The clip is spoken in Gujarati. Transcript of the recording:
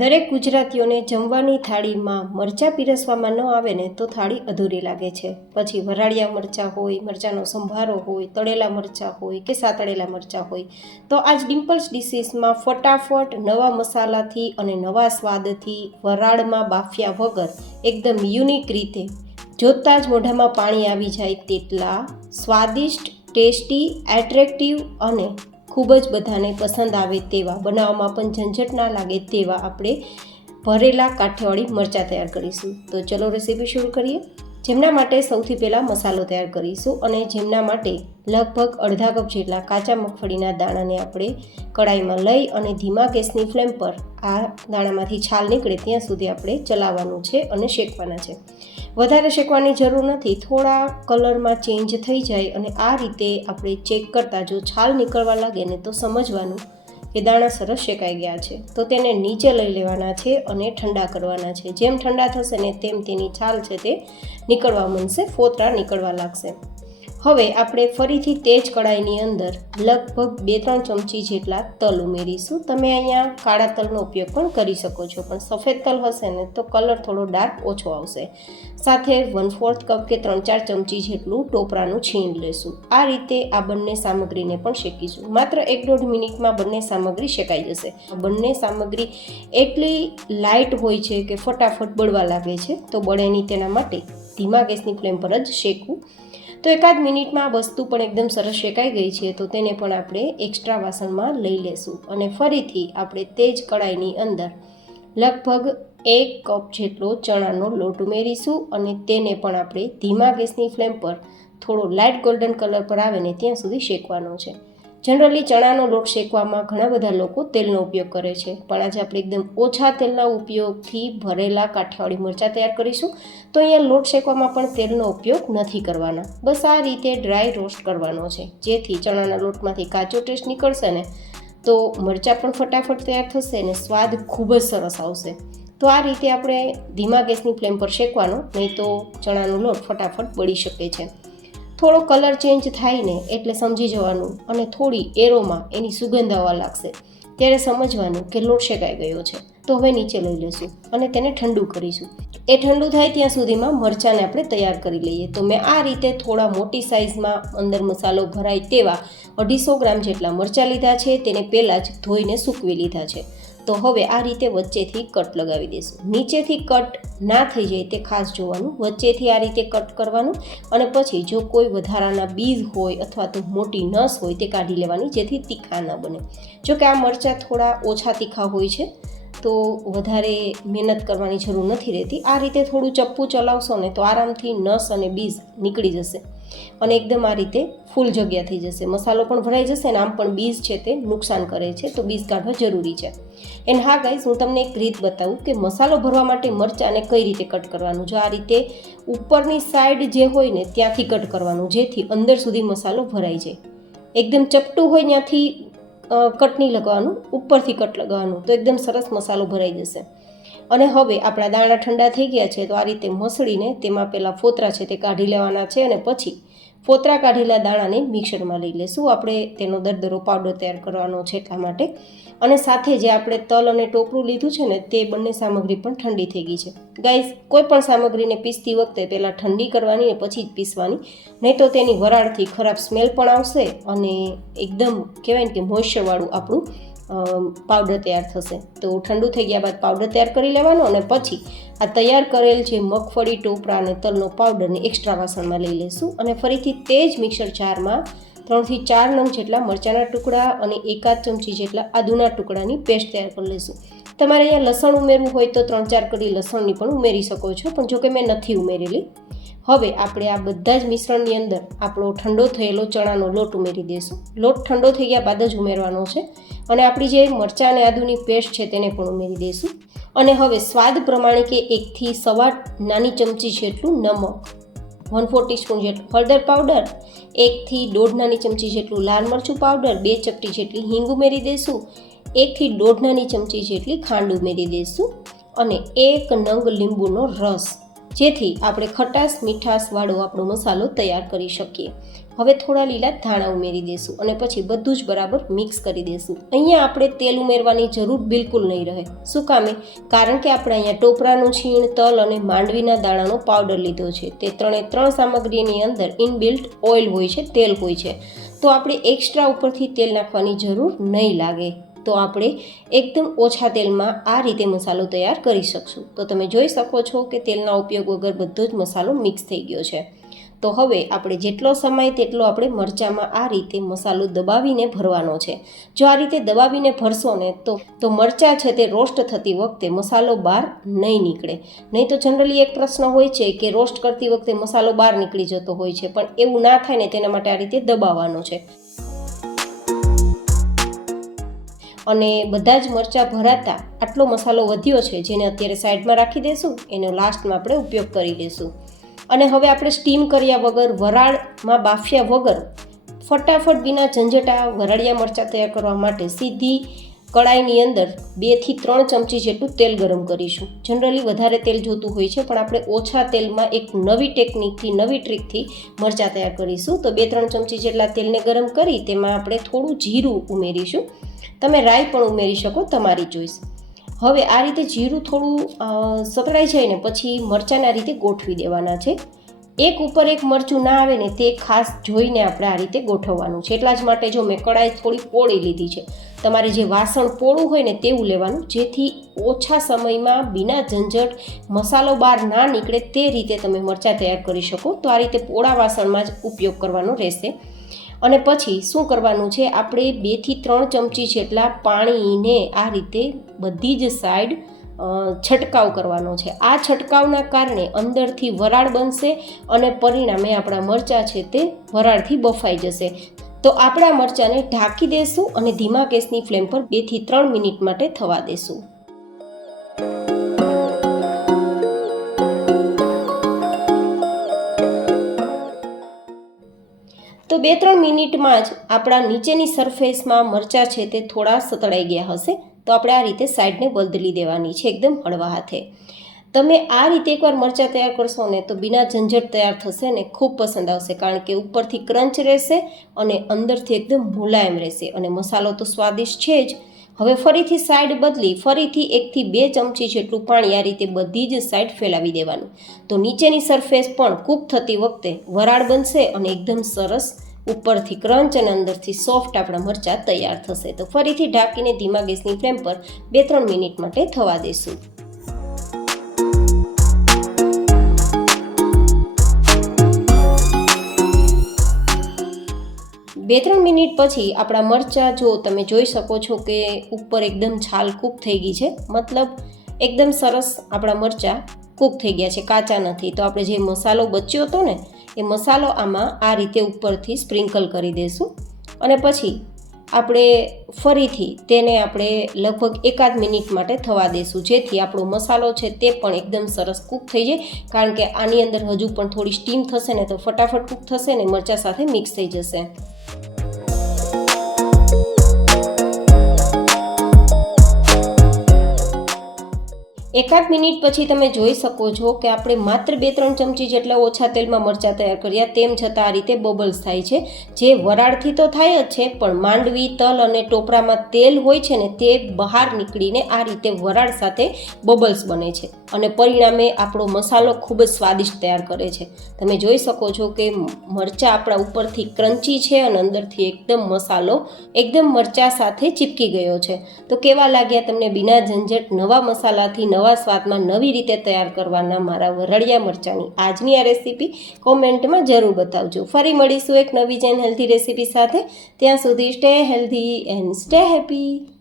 દરેક ગુજરાતીઓને જમવાની થાળીમાં મરચાં પીરસવામાં ન આવે ને તો થાળી અધૂરી લાગે છે. પછી વરાળિયા મરચાં હોય, મરચાંનો સંભારો હોય, તળેલા મરચાં હોય કે સાતળેલા મરચાં હોય, તો આજ ડિમ્પલ્સ ડિશીસમાં ફટાફટ નવા મસાલાથી અને નવા સ્વાદથી વરાળમાં બાફ્યા વગર એકદમ યુનિક રીતે જોતાં જ મોઢામાં પાણી આવી જાય તેટલા સ્વાદિષ્ટ, ટેસ્ટી, એટ્રેક્ટિવ અને ખૂબ જ બધાને પસંદ આવે તેવા, બનાવવામાં પણ ઝંઝટ ના લાગે તેવા આપણે ભરેલા કાઠિયાવાડી મરચાં તૈયાર કરીશું. તો ચલો રેસીપી શરૂ કરીએ. જેમના માટે સૌથી પહેલાં મસાલો તૈયાર કરીશું અને જેમના માટે લગભગ અડધા કપ જેટલા કાચા મગફળીના દાણાને આપણે કડાઈમાં લઈ અને ધીમા ગેસની ફ્લેમ પર આ દાણામાંથી છાલ નીકળે ત્યાં સુધી આપણે ચલાવવાનું છે અને શેકવાના છે. વધારે શેકવાની જરૂર નથી, થોડા કલરમાં ચેન્જ થઈ જાય અને આ રીતે આપણે ચેક કરતાં જો છાલ નીકળવા લાગે ને તો સમજવાનું કે દાણા સરસ શેકાઈ ગયા છે. તો તેને નીચે લઈ લેવાના છે અને ઠંડા કરવાના છે. જેમ ઠંડા થશે ને તેમ તેની છાલ છે તે નીકળવા માંડશે, ફોતરા નીકળવા લાગશે. હવે આપણે ફરીથી તે જ કડાઈની અંદર લગભગ 2-3 ચમચી જેટલા તલ ઉમેરીશું. તમે અહીંયા કાળા તલનો ઉપયોગ પણ કરી શકો છો, પણ સફેદ તલ હશે ને તો કલર થોડો ડાર્ક ઓછો આવશે. સાથે 1/4 કપ કે 3-4 ચમચી જેટલું ટોપરાનું છીણ લેશું. આ રીતે આ બંને સામગ્રીને પણ શેકીશું. માત્ર 1-1.5 મિનિટમાં બંને સામગ્રી શેકાઈ જશે. બંને સામગ્રી એટલી લાઇટ હોય છે કે ફટાફટ બળવા લાગે છે, તો બળે નહીં તેના માટે ધીમા ગેસની ફ્લેમ પર જ શેકવું. તો એકાદ મિનિટમાં વસ્તુ પણ એકદમ સરસ શેકાઈ ગઈ છે, તો તેને પણ આપણે એક્સ્ટ્રા વાસણમાં લઈ લેશું અને ફરીથી આપણે તે જ કડાઈની અંદર લગભગ 1 કપ જેટલો ચણાનો લોટ ઉમેરીશું અને તેને પણ આપણે ધીમા ગેસની ફ્લેમ પર થોડો લાઇટ ગોલ્ડન કલર પર આવે ને ત્યાં સુધી શેકવાનો છે. જનરલી ચણાનો લોટ શેકવામાં ઘણા બધા લોકો તેલનો ઉપયોગ કરે છે, પણ આજે આપણે એકદમ ઓછા તેલના ઉપયોગથી ભરેલા કાઠિયાવાડી મરચાં તૈયાર કરીશું. તો અહીંયા લોટ શેકવામાં પણ તેલનો ઉપયોગ નથી કરવાના. બસ આ રીતે ડ્રાય રોસ્ટ કરવાનો છે, જેથી ચણાના લોટમાંથી કાચો ટેસ્ટ નીકળશે ને તો મરચાં પણ ફટાફટ તૈયાર થશે અને સ્વાદ ખૂબ જ સરસ આવશે. તો આ રીતે આપણે ધીમા ગેસની ફ્લેમ પર શેકવાનો, નહીં તો ચણાનો લોટ ફટાફટ બળી શકે છે. થોડો કલર ચેન્જ થાય ને એટલે સમજી જવાનું અને થોડી એરોમાં એની સુગંધ આવવા લાગશે ત્યારે સમજવાનું કે લોટ શેકાઈ ગયો છે. તો હવે નીચે લઈ લઈશું અને તેને ઠંડુ કરીશું. એ ઠંડુ થાય ત્યાં સુધીમાં મરચાંને આપણે તૈયાર કરી લઈએ. તો મેં આ રીતે થોડા મોટી સાઇઝમાં અંદર મસાલો ભરાય તેવા 250 ગ્રામ જેટલા મરચાં લીધા છે. તેને પહેલાં જ ધોઈને સૂકવી લીધા છે. તો હવે આ રીતે વચ્ચેથી કટ લગાવી દઈશું. નીચેથી કટ ના થઈ જાય તે ખાસ જોવાનું, વચ્ચેથી આ રીતે કટ કરવાનું અને પછી જો કોઈ વધારાના બીજ હોય અથવા તો મોટી નસ હોય તે કાઢી લેવાની, જેથી તીખા ન બને. જો કે આ મરચાં થોડા ઓછા તીખા હોય છે તો વધારે મહેનત કરવાની જરૂર નથી રહેતી. આ રીતે થોડું ચપ્પુ ચલાવશો ને તો આરામથી નસ અને બીજ નીકળી જશે અને એકદમ આ રીતે ફૂલ જગ્યા થઈ જશે. મસાલો પણ ભરાઈ જશે અને આમ પણ બીજ છે તે નુકસાન કરે છે, તો બીજ કાઢવા જરૂરી છે. એન્ડ હા ગાઈઝ, હું તમને એક રીત બતાવું કે મસાલો ભરવા માટે મરચાંને કઈ રીતે કટ કરવાનું. જો આ રીતે ઉપરની સાઈડ જે હોય ને ત્યાંથી કટ કરવાનું, જેથી અંદર સુધી મસાલો ભરાઈ જાય. એકદમ ચપટું હોય ત્યાંથી કટ નહીં લગાવવાનું, ઉપરથી કટ લગાવવાનું, તો એકદમ સરસ મસાલો ભરાઈ જશે. અને હવે આપણા દાણા ઠંડા થઈ ગયા છે, તો આ રીતે મસળીને તેમાં પહેલાં ફોતરા છે તે કાઢી લેવાના છે અને પછી ફોતરા કાઢેલા દાણાને મિક્સરમાં લઈ લેશું. આપણે તેનો દરદરો પાવડર તૈયાર કરવાનો છે એટલા માટે. અને સાથે જે આપણે તલ અને ટોપરું લીધું છે ને તે બંને સામગ્રી પણ ઠંડી થઈ ગઈ છે. ગાઈઝ, કોઈ પણ સામગ્રીને પીસતી વખતે પહેલાં ઠંડી કરવાની અને પછી જ પીસવાની, નહીં તો તેની વરાળથી ખરાબ સ્મેલ પણ આવશે અને એકદમ કહેવાય ને કે મોઇશ્ચરવાળું આપણું પાવડર તૈયાર થશે. તો ઠંડુ થઈ ગયા બાદ પાવડર તૈયાર કરી લેવાનો અને પછી આ તૈયાર કરેલ જે મગફળી, ટોપરા અને તલનો પાવડરને એક્સ્ટ્રા વાસણમાં લઈ લઈશું અને ફરીથી તે જ મિક્સર જારમાં 3 થી 4 નંગ જેટલા મરચાંના ટુકડા અને 1-8 ચમચી જેટલા આદુના ટુકડાની પેસ્ટ તૈયાર કરી લઈશું. તમારે અહીંયા લસણ ઉમેરવું હોય તો 3-4 કળી લસણની પણ ઉમેરી શકો છો, પણ જોકે મેં નથી ઉમેરેલી. હવે આપણે આ બધા જ મિશ્રણની અંદર આપણો ઠંડો થયેલો ચણાનો લોટ ઉમેરી દઈશું. લોટ ઠંડો થઈ ગયા બાદ જ ઉમેરવાનો છે અને આપણી જે મરચાં અને આદુની પેસ્ટ છે તેને પણ ઉમેરી દઈશું. અને હવે સ્વાદ પ્રમાણે કે 1 થી 1.25 નાની ચમચી જેટલું નમક, 1/4 ટીસ્પૂન જેટલું હળદર પાવડર, 1 થી 1.5 નાની ચમચી જેટલું લાલ મરચું પાવડર, 2 ચપટી જેટલી હિંગ ઉમેરી દઈશું, 1 થી 1.5 નાની ચમચી જેટલી ખાંડ ઉમેરી દઈશું અને 1 નંગ લીંબુનો રસ જેથી આપણે ખટાશ મીઠાશવાળો આપણો મસાલો તૈયાર કરી શકીએ. હવે થોડા લીલા ધાણા ઉમેરી દઈશું અને પછી બધું જ બરાબર મિક્સ કરી દઈશું. અહીંયા આપણે તેલ ઉમેરવાની જરૂર બિલકુલ નહીં રહે. શું કામે? કારણ કે આપણે અહીંયા ટોપરાનું છીણ, તલ અને માંડવીના દાણાનો પાવડર લીધો છે. તે ત્રણ સામગ્રીની અંદર ઇનબિલ્ટ ઓઇલ હોય છે, તેલ હોય છે. તો આપણે એક્સ્ટ્રા ઉપરથી તેલ નાખવાની જરૂર નહીં લાગે. તો આપણે એકદમ ઓછા તેલમાં આ રીતે મસાલો તૈયાર કરી શકશું. તો તમે જોઈ શકો છો કે તેલના ઉપયોગ વગર બધો જ મસાલો મિક્સ થઈ ગયો છે. તો હવે આપણે જેટલો સમય તેટલો આપણે મરચાંમાં આ રીતે મસાલો દબાવીને ભરવાનો છે. જો આ રીતે દબાવીને ભરશો ને તો મરચાં છે તે રોસ્ટ થતી વખતે મસાલો બહાર નહીં નીકળે. નહીં તો જનરલી એક પ્રશ્ન હોય છે કે રોસ્ટ કરતી વખતે મસાલો બહાર નીકળી જતો હોય છે, પણ એવું ના થાય ને તેના માટે આ રીતે દબાવવાનો છે. અને બધા જ મરચાં ભરાતા આટલો મસાલો વધ્યો છે, જેને અત્યારે સાઈડમાં રાખી દઈશું. એનો લાસ્ટમાં આપણે ઉપયોગ કરી દઈશું. અને હવે આપણે સ્ટીમ કર્યા વગર, વરાળમાં બાફ્યા વગર ફટાફટ વિના ઝંઝટા વરાળિયા મરચાં તૈયાર કરવા માટે સીધી કડાઈની અંદર 2 થી 3 ચમચી જેટલું તેલ ગરમ કરીશું. જનરલી વધારે તેલ જોતું હોય છે, પણ આપણે ઓછા તેલમાં એક નવી ટેકનિકથી, નવી ટ્રીકથી મરચાં તૈયાર કરીશું. તો 2-3 ચમચી જેટલા તેલને ગરમ કરી તેમાં આપણે થોડું જીરું ઉમેરીશું. તમે રાઈ પણ ઉમેરી શકો, તમારી ચોઈસ. હવે આ રીતે જીરું થોડું સતળાઈ જાય ને પછી મરચાંના રીતે ગોઠવી દેવાના છે. એક ઉપર એક મરચું ના આવે ને તે ખાસ જોઈને આપણે આ રીતે ગોઠવવાનું છે. એટલા જ માટે જો મેં કડાઈ થોડી પોળી લીધી છે. તમારે જે વાસણ પોળું હોય ને તેવું લેવાનું, જેથી ઓછા સમયમાં બિના ઝંઝટ મસાલો બહાર ના નીકળે તે રીતે તમે મરચાં તૈયાર કરી શકો. તો આ રીતે પોળા વાસણમાં જ ઉપયોગ કરવાનો રહેશે. અને પછી શું કરવાનું છે, આપણે 2 થી 3 ચમચી જેટલા પાણીને આ રીતે બધી જ સાઈડ છંટકાવ કરવાનો છે. આ છંટકાવના કારણે અંદરથી વરાળ બનશે અને પરિણામે આપણા મરચાં છે તે વરાળથી બફાઈ જશે. તો આપણા મરચાંને ઢાંકી દેશું અને ધીમા ગેસની ફ્લેમ પર 2 થી 3 મિનિટ માટે થવા દેશું. તો 2-3 મિનિટમાં જ આપણા નીચેની સરફેસમાં મરચાં છે તે થોડા સતળાઈ ગયા હશે. તો આપણે આ રીતે સાઈડને બદલી દેવાની છે એકદમ હળવા હાથે. તમે આ રીતે એકવાર મરચાં તૈયાર કરશો ને તો બિના ઝંઝટ તૈયાર થશે ને ખૂબ પસંદ આવશે. કારણ કે ઉપરથી ક્રંચ રહેશે અને અંદરથી એકદમ મુલાયમ રહેશે અને મસાલો તો સ્વાદિષ્ટ છે જ. હવે ફરીથી સાઈડ બદલી ફરીથી 1 થી 2 ચમચી જેટલું પાણી આ રીતે બધી જ સાઈડ ફેલાવી દેવાનું. તો નીચેની સરફેસ પણ કૂક થતી વખતે વરાળ બનશે અને એકદમ સરસ ઉપરથી ક્રંચ અને અંદરથી સોફ્ટ આપણા મરચાં તૈયાર થશે. તો ફરીથી ઢાંકીને ધીમા ગેસની ફ્લેમ પર 2-3 મિનિટ માટે થવા દઈશું. બે 3 મિનિટ પછી આપણા મરચાં જો તમે જોઈ શકો છો કે ઉપર એકદમ છાલ કૂક થઈ ગઈ છે. મતલબ એકદમ સરસ આપણા મરચાં કૂક થઈ ગયા છે, કાચા નથી. તો આપણે જે મસાલો બચ્યો હતો ને એ મસાલો આમાં આ રીતે ઉપરથી સ્પ્રિંકલ કરી દઈશું. અને પછી આપણે ફરીથી તેને આપણે લગભગ 1-8 મિનિટ માટે થવા દઈશું, જેથી આપણો મસાલો છે તે પણ એકદમ સરસ કૂક થઈ જાય. કારણ કે આની અંદર હજુ પણ થોડી સ્ટીમ થશે ને તો ફટાફટ કૂક થશે ને મરચાં સાથે મિક્સ થઈ જશે. એકાદ મિનિટ પછી તમે જોઈ શકો છો કે આપણે માત્ર 2-3 ચમચી જેટલા ઓછા તેલમાં મરચાં તૈયાર કર્યા, તેમ છતાં આ રીતે બબલ્સ થાય છે. જે વરાળથી તો થાય જ છે, પણ માંડવી, તલ અને ટોપરામાં તેલ હોય છે ને તે બહાર નીકળીને આ રીતે વરાળ સાથે બબલ્સ બને છે અને પરિણામે આપણો મસાલો ખૂબ જ સ્વાદિષ્ટ તૈયાર કરે છે. તમે જોઈ શકો છો કે મરચાં આપણા ઉપરથી ક્રન્ચી છે અને અંદરથી એકદમ મસાલો એકદમ મરચાં સાથે ચીપકી ગયો છે. તો કેવા લાગ્યા તમને બિના ઝંઝટ નવા મસાલાથી નવા સ્વાદમાં નવી રીતે તૈયાર કરવાના મારા વરાળિયા મરચાંની આજની આ રેસીપી કોમેન્ટમાં જરૂર બતાવજો. ફરી મળીશું એક નવી જ હેલ્ધી રેસીપી સાથે. ત્યાં સુધી stay healthy and stay happy.